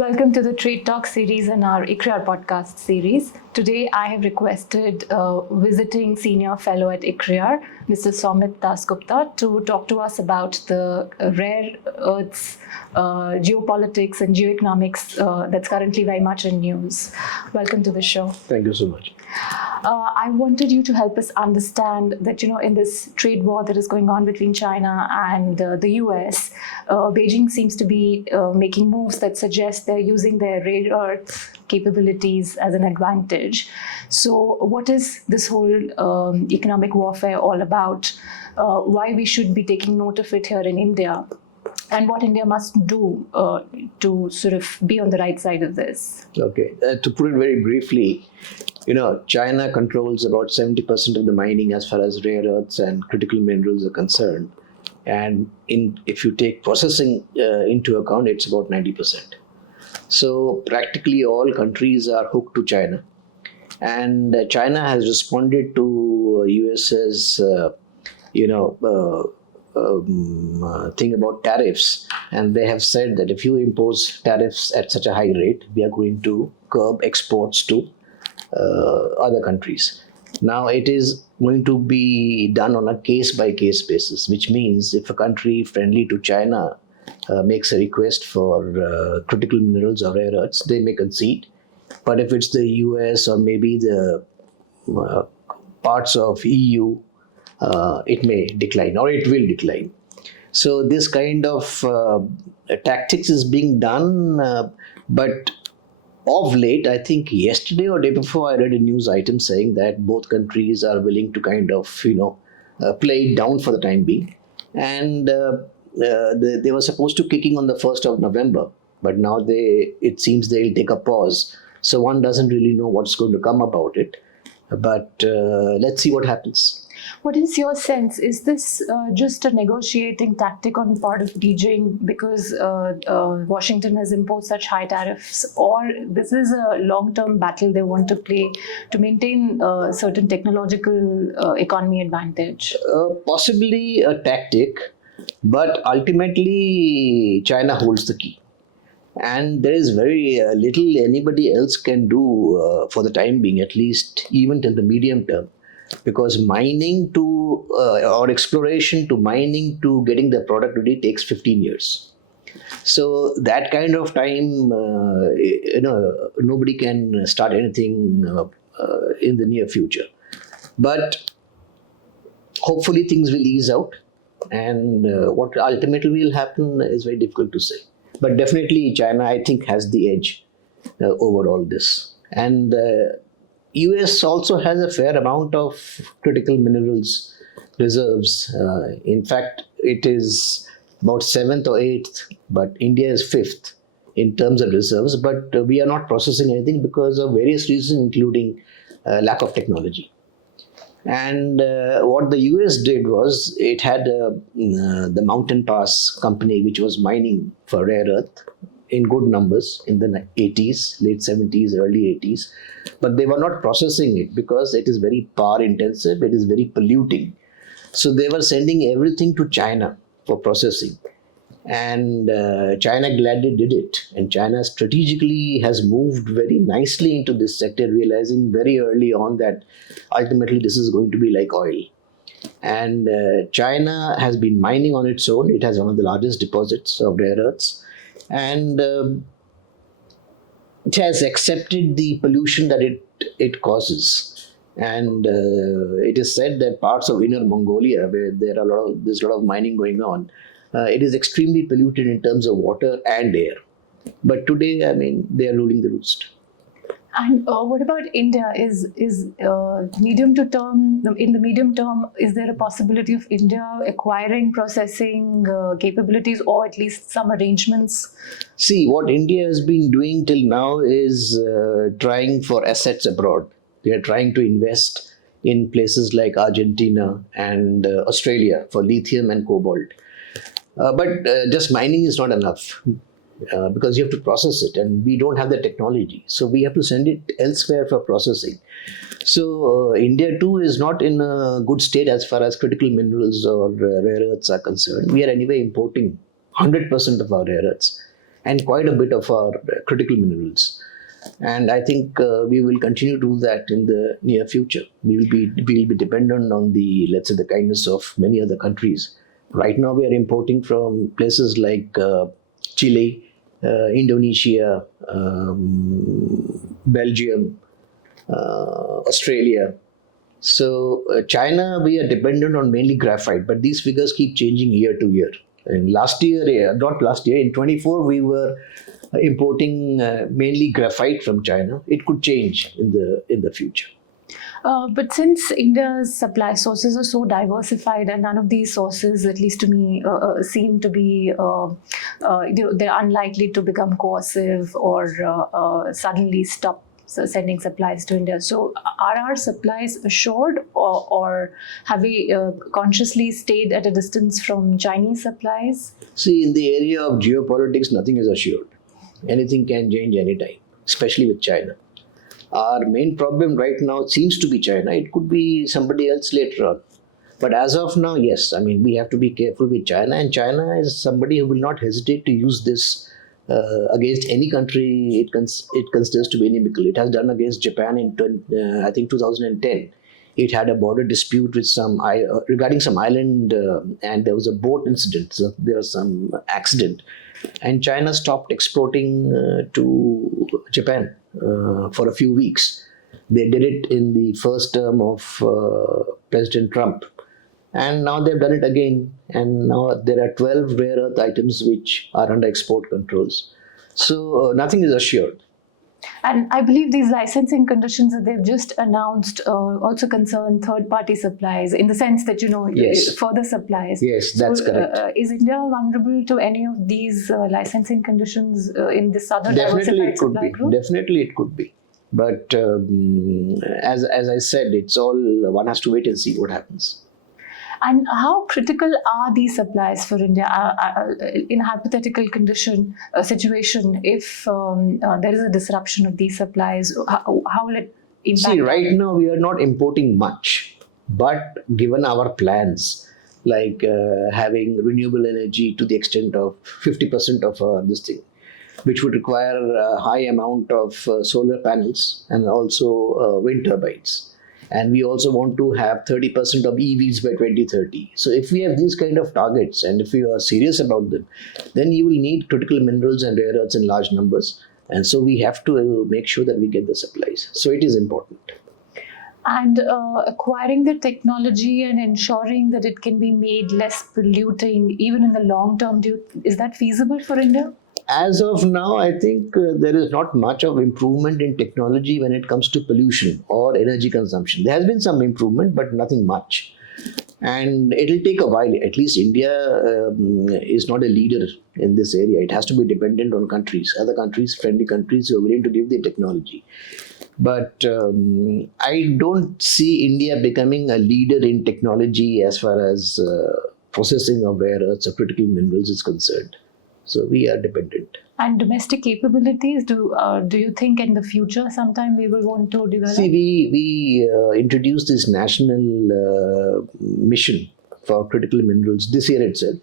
Welcome to the Trade Talk series and our ICRIER podcast series. Today, I have requested visiting senior fellow at ICRIER, Mr. Somit Dasgupta, to talk to us about the rare earths, geopolitics and geoeconomics that's currently very much in news. Welcome to the show. Thank you so much. I wanted you to help us understand that, in this trade war that is going on between China and the US, Beijing seems to be making moves that suggest they're using their rare earth capabilities as an advantage. So what is this whole economic warfare all about? Why we should be taking note of it here in India? And what India must do to sort of be on the right side of this? Okay, to put it very briefly, China controls about 70% of the mining as far as rare earths and critical minerals are concerned. And if you take processing into account, it's about 90%. So practically all countries are hooked to China. And China has responded to US's, thing about tariffs, and they have said that if you impose tariffs at such a high rate, we are going to curb exports to other countries. Now it is going to be done on a case-by-case basis, which means if a country friendly to China makes a request for critical minerals or rare earths, they may concede. But if it's the US or maybe the parts of EU, it may decline or it will decline. So this kind of tactics is being done, but of late, I think yesterday or day before, I read a news item saying that both countries are willing to kind of, play it down for the time being. And they were supposed to kicking on the 1st of November, but now it seems they'll take a pause. So one doesn't really know what's going to come about it. But let's see what happens. What is your sense? Is this just a negotiating tactic on the part of Beijing because Washington has imposed such high tariffs, or this is a long-term battle they want to play to maintain certain technological economy advantage? Possibly a tactic, but ultimately China holds the key. And there is very little anybody else can do for the time being, at least even till the medium term. Because mining to or exploration to mining to getting the product ready takes 15 years. So that kind of time, nobody can start anything in the near future. But hopefully things will ease out, and what ultimately will happen is very difficult to say. But definitely China, I think, has the edge over all this. And US also has a fair amount of critical minerals reserves. In fact, it is about 7th or 8th, but India is 5th in terms of reserves. But we are not processing anything because of various reasons, including lack of technology. And what the US did was it had the Mountain Pass company, which was mining for rare earth in good numbers in the 80s, late 70s, early 80s. But they were not processing it because it is very power intensive, it is very polluting. So they were sending everything to China for processing. And China gladly did it. And China strategically has moved very nicely into this sector, realizing very early on that ultimately this is going to be like oil. And China has been mining on its own. It has one of the largest deposits of rare earths. And it has accepted the pollution that it causes. And it is said that parts of Inner Mongolia, where there's a lot of mining going on, it is extremely polluted in terms of water and air. But today, they are ruling the roost. And what about India? Is medium to term, in the medium term, is there a possibility of India acquiring processing capabilities or at least some arrangements? See, what India has been doing till now is trying for assets abroad. They are trying to invest in places like Argentina and Australia for lithium and cobalt. But just mining is not enough. Because you have to process it, and we don't have the technology. So we have to send it elsewhere for processing. So India too is not in a good state as far as critical minerals or rare earths are concerned. We are anyway importing 100% of our rare earths. and quite a bit of our critical minerals. And I think we will continue to do that in the near future. We'll be dependent on the, let's say, the kindness of many other countries. Right now, we are importing from places like Chile, Indonesia, Belgium, Australia. So China, we are dependent on mainly graphite, but these figures keep changing year to year. And last year, not last year, in 24, we were importing mainly graphite from China. It could change in the future. But since India's supply sources are so diversified, and none of these sources, at least to me, seem to be they're unlikely to become coercive or suddenly stop sending supplies to India. So, are our supplies assured, or have we consciously stayed at a distance from Chinese supplies? See, in the area of geopolitics, nothing is assured. Anything can change anytime, especially with China. Our main problem right now seems to be China. It could be somebody else later on. But as of now, yes, I mean, we have to be careful with China. And China is somebody who will not hesitate to use this against any country it considers to be inimical. It has done against Japan in, I think, 2010. It had a border dispute with regarding some island, and there was a boat incident. So there was some accident. And China stopped exporting to Japan for a few weeks. They did it in the first term of President Trump. And now they've done it again. And now there are 12 rare earth items which are under export controls. So nothing is assured. And I believe these licensing conditions that they've just announced also concern third-party supplies, in the sense that, Yes. further supplies. Yes, that's correct. Is India vulnerable to any of these licensing conditions in this other diversified supply group? Definitely it could be. But as I said, it's all, one has to wait and see what happens. And how critical are these supplies for India in a hypothetical situation if there is a disruption of these supplies? How will it impact? See, right now we are not importing much, but given our plans, like having renewable energy to the extent of 50% of this thing, which would require a high amount of solar panels and also wind turbines. And we also want to have 30% of EVs by 2030. So if we have these kind of targets, and if we are serious about them, then you will need critical minerals and rare earths in large numbers. And so we have to make sure that we get the supplies. So it is important. And acquiring the technology and ensuring that it can be made less polluting, even in the long term, is that feasible for India? As of now, I think there is not much of improvement in technology when it comes to pollution or energy consumption. There has been some improvement, but nothing much. And it will take a while. At least India is not a leader in this area. It has to be dependent on countries, other countries, friendly countries who are willing to give the technology. But I don't see India becoming a leader in technology as far as processing of rare earths or critical minerals is concerned. So we are dependent. And domestic capabilities, do you think in the future sometime we will want to develop? See, we introduced this national mission for critical minerals this year itself.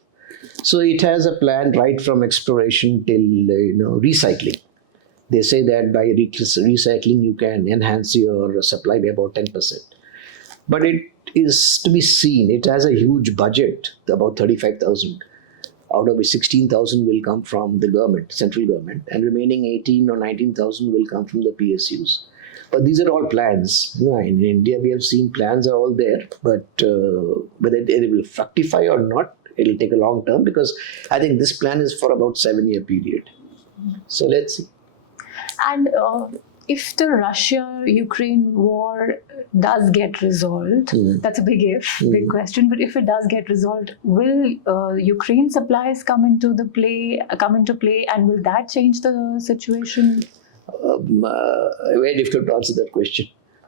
So it has a plan right from exploration till recycling. They say that by recycling you can enhance your supply by about 10%. But it is to be seen. It has a huge budget, about 35,000. Out of which 16,000 will come from the government, central government, and remaining 18 or 19,000 will come from the PSUs. But these are all plans. In India, we have seen plans are all there, but whether they will fructify or not, it will take a long term, because I think this plan is for about 7-year period. So let's see. And if the Russia-Ukraine war does get resolved, that's a big if, big question, but if it does get resolved, will Ukraine supplies come into play, and will that change the situation? Very difficult to answer that question,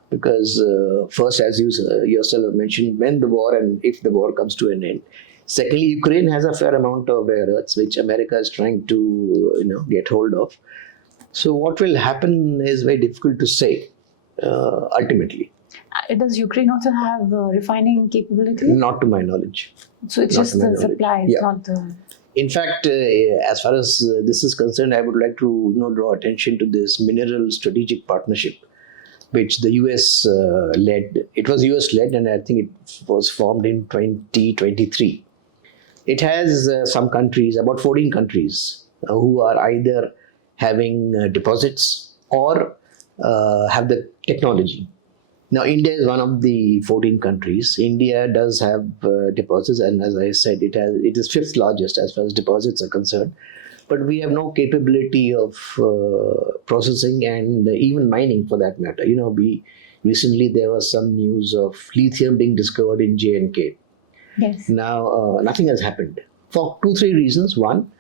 because first, as you yourself have mentioned, when the war and if the war comes to an end. Secondly, Ukraine has a fair amount of rare earths, which America is trying to get hold of. So what will happen is very difficult to say ultimately. Does Ukraine also have refining capability? Not to my knowledge. So it's just the supply, not the... In fact, as far as this is concerned, I would like to draw attention to this mineral strategic partnership, which the US led. It was US led, and I think it was formed in 2023. It has some countries, about 14 countries, who are either having deposits or have the technology. Now, India is one of the 14 countries. India does have deposits, and as I said, it is fifth largest as far as deposits are concerned. But we have no capability of processing and even mining, for that matter. Recently there was some news of lithium being discovered in J&K. Yes. Now, nothing has happened for 2-3 reasons. One,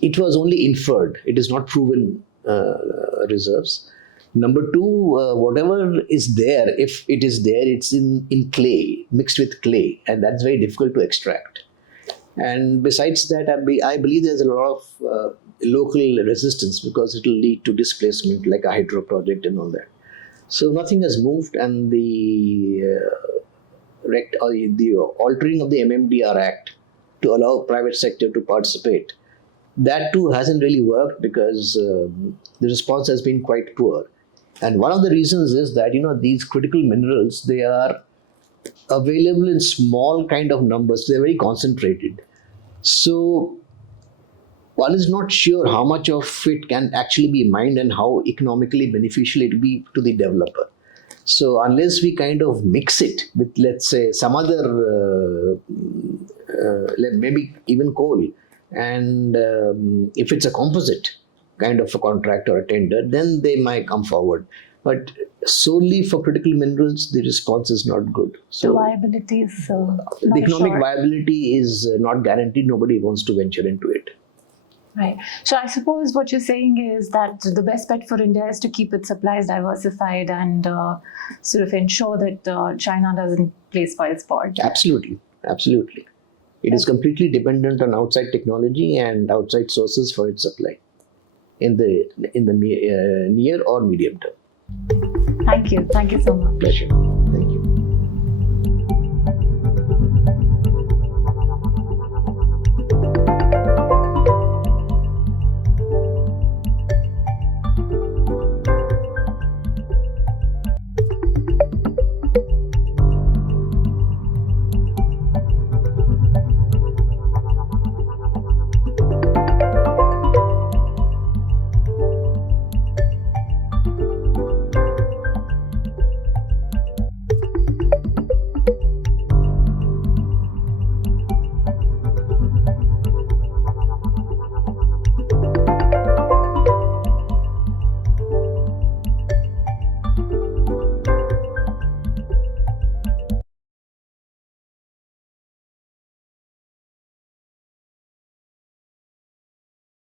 it was only inferred; it is not proven reserves. Number two, whatever is there, if it is there, it's in clay, mixed with clay, and that's very difficult to extract. And besides that, I believe there's a lot of local resistance because it will lead to displacement, like a hydro project and all that. So nothing has moved, and the altering of the MMDR Act to allow private sector to participate, that too hasn't really worked because the response has been quite poor. And one of the reasons is that these critical minerals, they are available in small kind of numbers. They're very concentrated. So one is not sure how much of it can actually be mined and how economically beneficial it will be to the developer. So unless we kind of mix it with, let's say, some other, maybe even coal, and if it's a composite kind of a contract or a tender, then they might come forward. But solely for critical minerals, the response is not good. So the viability is the economic viability is not guaranteed. Nobody wants to venture into it. Right. So I suppose what you're saying is that the best bet for India is to keep its supplies diversified and sort of ensure that China doesn't play spoil sport. Absolutely. Absolutely. It is completely dependent on outside technology and outside sources for its supply in the near or medium term. Thank you. Thank you so much. Pleasure.